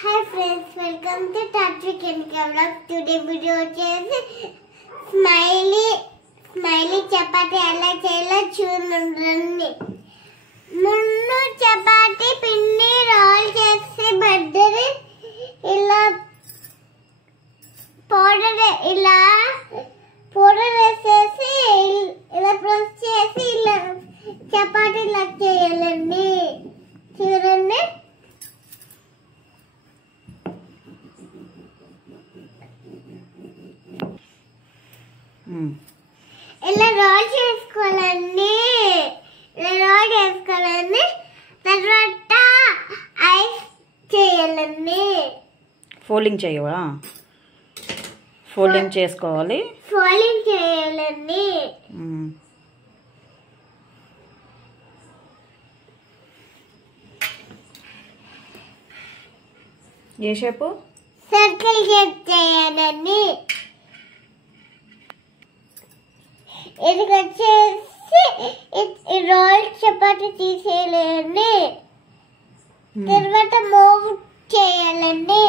Hi friends, welcome to Tatric and Vlog. Today video వచ్చేసి smiley chapati ఎలా చేయాలో చూడండి. ముందు చపాతీ పిండి రోల్ చేసి బద్దరి ఇలా పౌడర్ వేసేసి ఇలా ప్రెస్ చేసి ఇలా చపాతీ ఇలా చేయాలండి. చూడండి. ఇలా రోల్ చేసుకోవాలండి. తర్వాత ఐస్ చేయాలండి. ఫోల్డింగ్ చేయవా? ఫోల్డింగ్ చేసుకోవాలి. ఫోల్డింగ్ చేయాలండి. ఏ షేపు? సర్కిల్ షేప్ చేయాలండి. ఇది వచ్చేసి రోల్ చపాతీ తీసేయాలండి. తర్వాత మూవ్ చేయాలండి.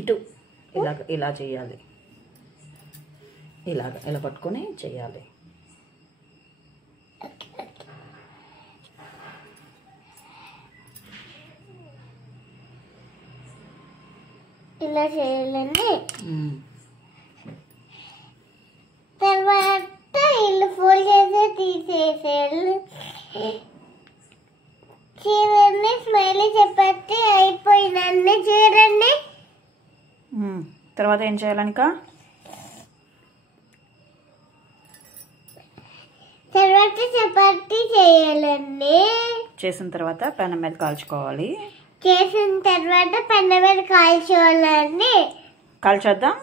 ఇటు ఇలా చేయాలి. ఇలా పట్టుకొని చేయాలి. ఇలా చేయాలండి. తర్వాత ఇల్లు ఫోల్డ్ చేసి తీసేసేయాలి. చూడండి, స్మైలీ చపాతీ అయిపోయిందండి. చూడండి. తర్వాత ఏం చేయాలనిక? తర్వాత చపాతీ చేయాలండి. చేసిన తర్వాత పెనం మీద కాల్చుకోవాలి. చేసిన తర్వాత పెనం మీద కాల్చుకోవాలండి. కాల్చేద్దాం.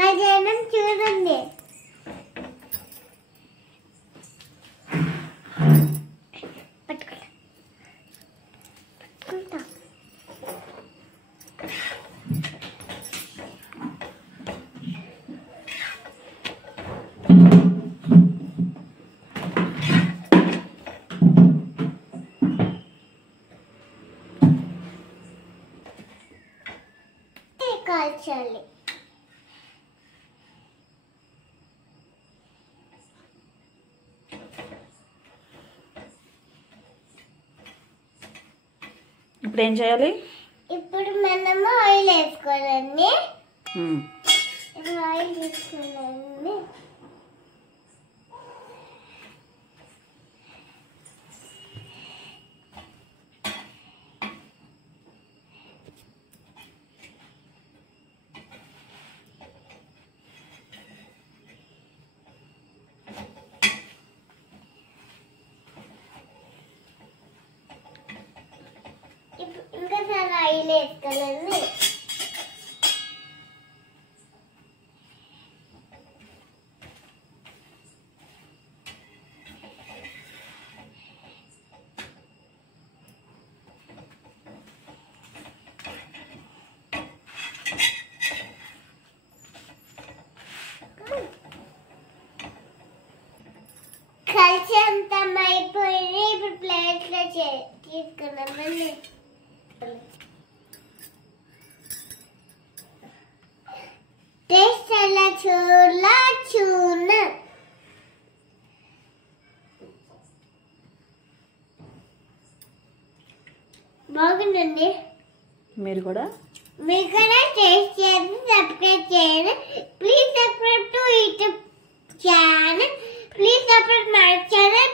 కాల్చేయడం చూడండి. కాల్చాలి. ఇప్పుడు ఏం చేయాలి? ఇప్పుడు మనము ఆయిల్ వేసుకోవాలండి. ఆయిల్ వేసుకోవాలండి. ఇంకోసారి ఆయిల్ వేసుకోవాలండి. కలిసి అంతా అయిపోయింది. ఇప్పుడు ప్లేట్లో తీసుకున్నామండి. టేస్ట్ ఎలా చూడ బాగుందండి. మీరు కూడా టేస్ట్ చేయండి. సబ్స్క్రైబ్ చేయండి. Please subscribe to YouTube channel. Please subscribe my channel.